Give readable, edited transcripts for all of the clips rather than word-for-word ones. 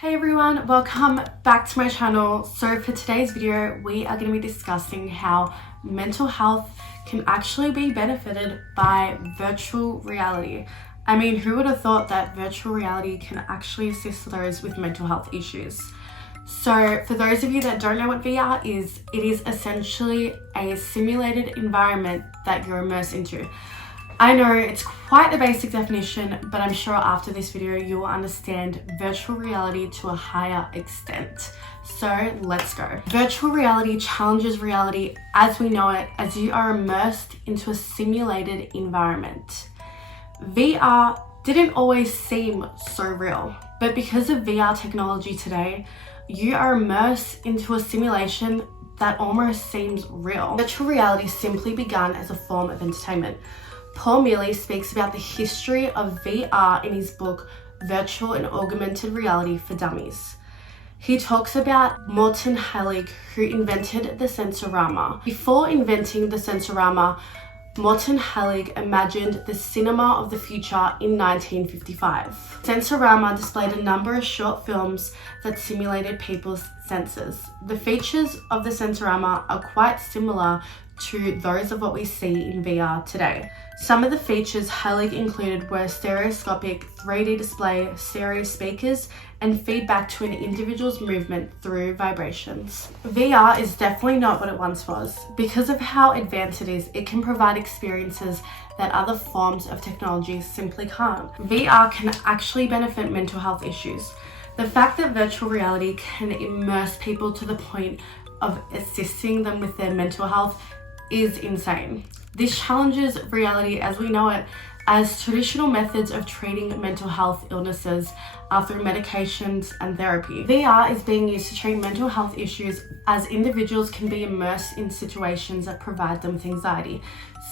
Hey everyone, welcome back to my channel. So for today's video, we are going to be discussing how mental health can actually be benefited by virtual reality. I mean, who would have thought that virtual reality can actually assist those with mental health issues? So for those of you that don't know what VR is, it is essentially a simulated environment that you're immersed into. I know it's quite a basic definition, but I'm sure after this video you will understand virtual reality to a higher extent. So let's go. Virtual reality challenges reality as we know it, as you are immersed into a simulated environment. VR didn't always seem so real, but because of VR technology today, you are immersed into a simulation that almost seems real. Virtual reality simply began as a form of entertainment. Paul Mealy speaks about the history of VR in his book, Virtual and Augmented Reality for Dummies. He talks about Morton Hellig, who invented the Sensorama. Before inventing the Sensorama, Morton Hellig imagined the cinema of the future in 1955. Sensorama displayed a number of short films that simulated people's senses. The features of the Sensorama are quite similar to those of what we see in VR today. Some of the features Hellig included were stereoscopic 3D display, stereo speakers, and feedback to an individual's movement through vibrations. VR is definitely not what it once was. Because of how advanced it is, it can provide experiences that other forms of technology simply can't. VR can actually benefit mental health issues. The fact that virtual reality can immerse people to the point of assisting them with their mental health is insane. This challenges reality as we know it, as traditional methods of treating mental health illnesses are through medications and therapy. VR is being used to treat mental health issues as individuals can be immersed in situations that provide them with anxiety,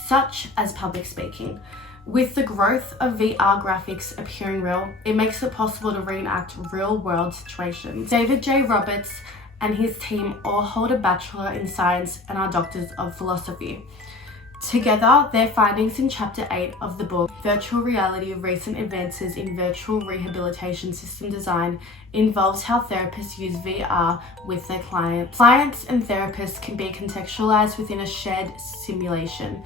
such as public speaking. With the growth of VR graphics appearing real, it makes it possible to reenact real-world situations. David J. Roberts and his team all hold a Bachelor in Science and are Doctors of Philosophy. Together, their findings in Chapter 8 of the book, Virtual Reality, Recent Advances in Virtual Rehabilitation System Design, involves how therapists use VR with their clients. Clients and therapists can be contextualized within a shared simulation.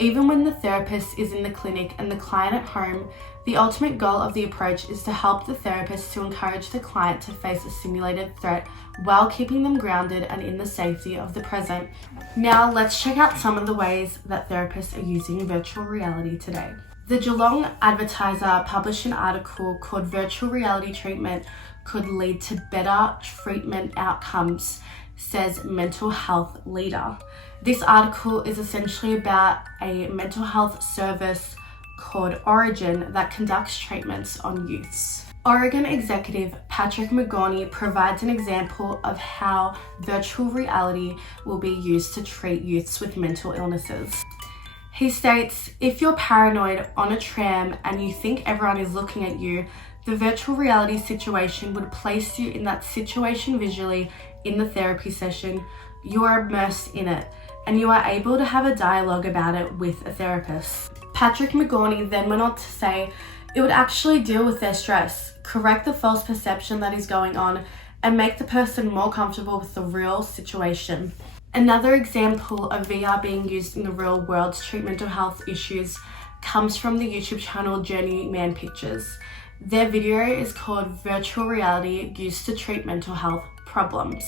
Even when the therapist is in the clinic and the client at home, the ultimate goal of the approach is to help the therapist to encourage the client to face a simulated threat while keeping them grounded and in the safety of the present. Now let's check out some of the ways that therapists are using virtual reality today. The Geelong Advertiser published an article called Virtual Reality Treatment Could Lead to Better Treatment Outcomes, says mental health leader. This article is essentially about a mental health service called Origin that conducts treatments on youths. Oregon executive Patrick McGorney provides an example of how virtual reality will be used to treat youths with mental illnesses. He states, if you're paranoid on a tram and you think everyone is looking at you, the virtual reality situation would place you in that situation visually in the therapy session. You are immersed in it, and you are able to have a dialogue about it with a therapist. Patrick McGorney then went on to say, it would actually deal with their stress, correct the false perception that is going on, and make the person more comfortable with the real situation. Another example of VR being used in the real world to treat mental health issues comes from the YouTube channel Journeyman Pictures. Their video is called Virtual Reality Used to Treat Mental Health Problems.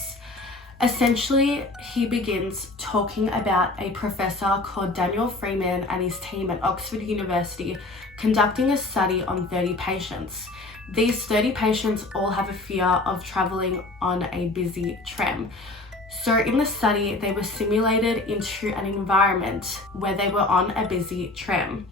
Essentially, he begins talking about a professor called Daniel Freeman and his team at Oxford University conducting a study on 30 patients. These 30 patients all have a fear of traveling on a busy tram. So in the study, they were simulated into an environment where they were on a busy tram.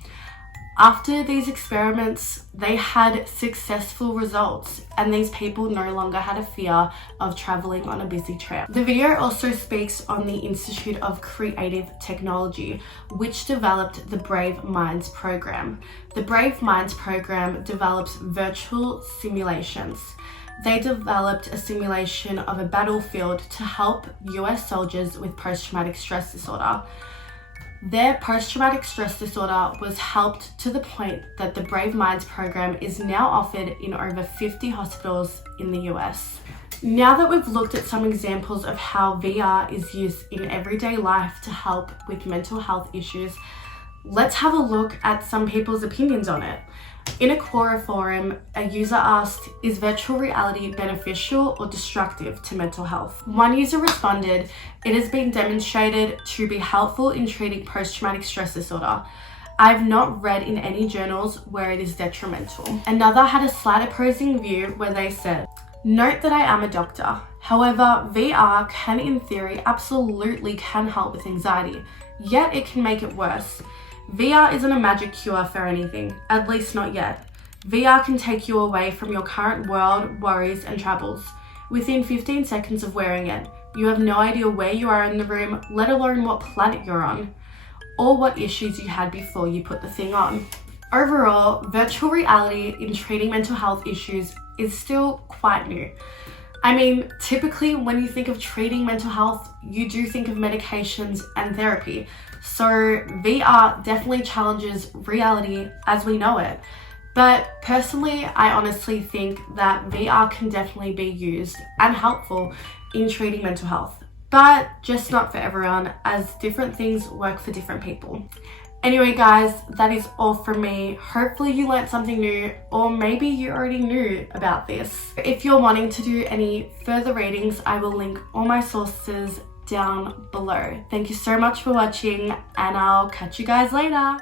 After these experiments, they had successful results, and these people no longer had a fear of traveling on a busy tram. The video also speaks on the Institute of Creative Technology, which developed the Brave Minds program. The Brave Minds program develops virtual simulations. They developed a simulation of a battlefield to help US soldiers with post-traumatic stress disorder. Their post-traumatic stress disorder was helped to the point that the Brave Minds program is now offered in over 50 hospitals in the US. Now that we've looked at some examples of how VR is used in everyday life to help with mental health issues, let's have a look at some people's opinions on it. In a Quora forum, a user asked, is virtual reality beneficial or destructive to mental health? One user responded, it has been demonstrated to be helpful in treating post-traumatic stress disorder. I've not read in any journals where it is detrimental. Another had a slight opposing view where they said, note that I am a doctor. However, VR can in theory absolutely can help with anxiety, yet it can make it worse. VR isn't a magic cure for anything, at least not yet. VR can take you away from your current world, worries and troubles. Within 15 seconds of wearing it, you have no idea where you are in the room, let alone what planet you're on, or what issues you had before you put the thing on. Overall, virtual reality in treating mental health issues is still quite new. I mean, typically when you think of treating mental health, you do think of medications and therapy. So VR definitely challenges reality as we know it. But personally, I honestly think that VR can definitely be used and helpful in treating mental health, but just not for everyone, as different things work for different people. Anyway guys, that is all from me. Hopefully you learned something new, or maybe you already knew about this. If you're wanting to do any further readings, I will link all my sources down below. Thank you so much for watching, and I'll catch you guys later.